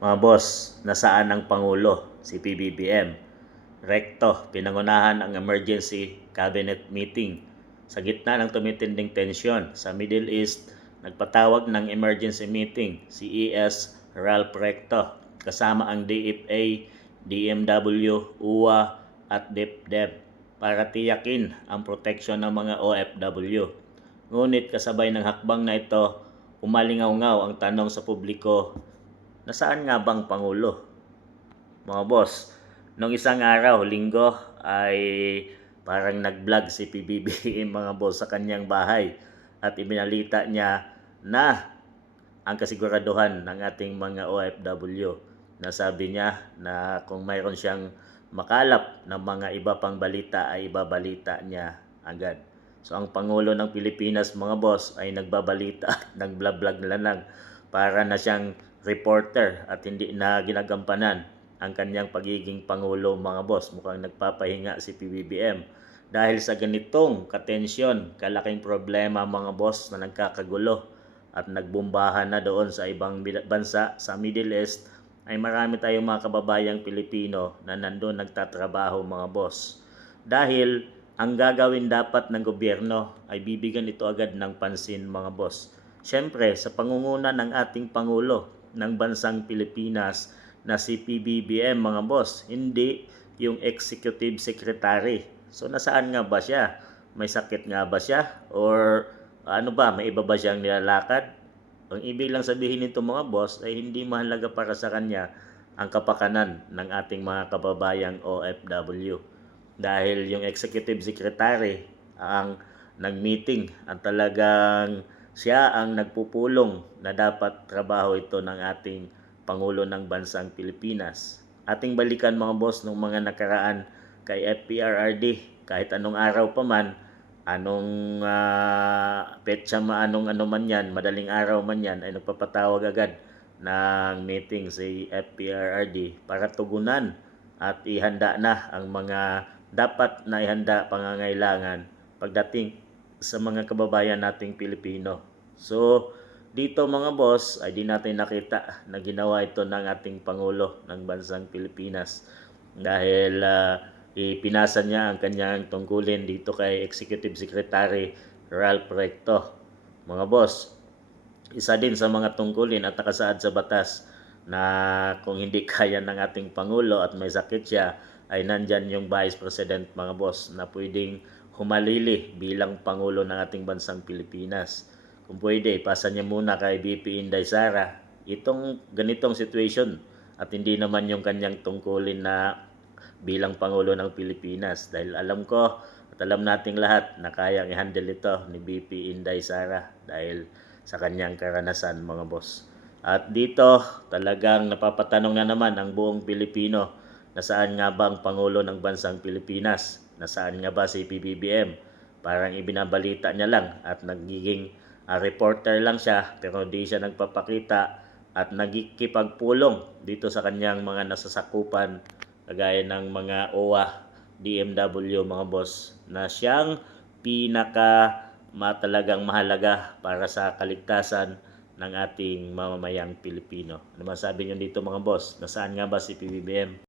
Mga boss, nasaan ang Pangulo, si PBBM? Rekto, pinangunahan ang emergency cabinet meeting. Sa gitna ng tumitinding tensyon sa Middle East, nagpatawag ng emergency meeting si ES Ralph Recto kasama ang DFA, DMW, UWA at DepDep para tiyakin ang proteksyon ng mga OFW. Ngunit kasabay ng hakbang na ito, umalingaw-ngaw ang tanong sa publiko, nasaan nga bang Pangulo? Mga boss, nung isang araw, linggo, ay parang nag-vlog si PBBM mga boss sa kanyang bahay at ibinalita niya na ang kasiguraduhan ng ating mga OFW. Nasabi niya na kung mayroon siyang makalap ng mga iba pang balita ay ibabalita niya agad. So ang Pangulo ng Pilipinas mga boss ay nagbabalita at nag-vlog na lang para na siyang reporter at hindi na ginagampanan ang kanyang pagiging Pangulo mga boss. Mukhang nagpapahinga si PBBM dahil sa ganitong katensyon, kalaking problema mga boss na nagkakagulo at nagbombahan na doon sa ibang bansa sa Middle East, ay marami tayong mga kababayang Pilipino na nandun nagtatrabaho mga boss. Dahil ang gagawin dapat ng gobyerno ay bibigyan ito agad ng pansin mga boss. Siyempre, sa pangunguna ng ating Pangulo ng bansang Pilipinas na si PBBM mga boss, hindi yung executive secretary. So nasaan nga ba siya? May sakit nga ba siya? Or ano ba, may iba ba siyang nilalakad? Ang ibig lang sabihin nito mga boss ay hindi mahalaga para sa kanya ang kapakanan ng ating mga kababayang OFW. Dahil yung executive secretary ang nag-meeting, ang talagang siya ang nagpupulong na dapat trabaho ito ng ating Pangulo ng Bansang Pilipinas. Ating balikan mga boss nung mga nakaraan kay FPRRD, kahit anong araw pa man, anong petsa anong ano man yan, madaling araw man yan, ay nagpapatawag agad ng meeting si FPRRD para tugunan at ihanda na ang mga dapat na ihanda pangangailangan pagdating sa mga kababayan nating Pilipino. So, dito mga boss ay di natin nakita na ginawa ito ng ating Pangulo ng Bansang Pilipinas dahil ipinasa niya ang kanyang tungkulin dito kay Executive Secretary Ralph Recto. Mga boss, isa din sa mga tungkulin at nakasaad sa batas na kung hindi kaya ng ating Pangulo at may sakit siya, ay nandyan yung Vice President mga boss na pwedeng humalili bilang Pangulo ng ating bansang Pilipinas. Kung pwede, ipasa niya muna kay VP Inday Sara itong ganitong situation at hindi naman yung kanyang tungkulin na bilang Pangulo ng Pilipinas. Dahil alam ko at alam nating lahat na kayang i-handle ito ni VP Inday Sara dahil sa kanyang karanasan mga boss. At dito talagang napapatanong na naman ang buong Pilipino, nasaan nga ba ang Pangulo ng Bansang Pilipinas? Nasaan nga ba si PBBM? Parang ibinabalita niya lang at nagiging reporter lang siya pero di siya nagpapakita at nagkikipagpulong dito sa kanyang mga nasasakupan kagaya ng mga OWA, DMW mga boss na siyang pinaka talagang mahalaga para sa kaligtasan ng ating mamamayang Pilipino. Ano masabi niyo dito mga boss? Nasaan nga ba si PBBM?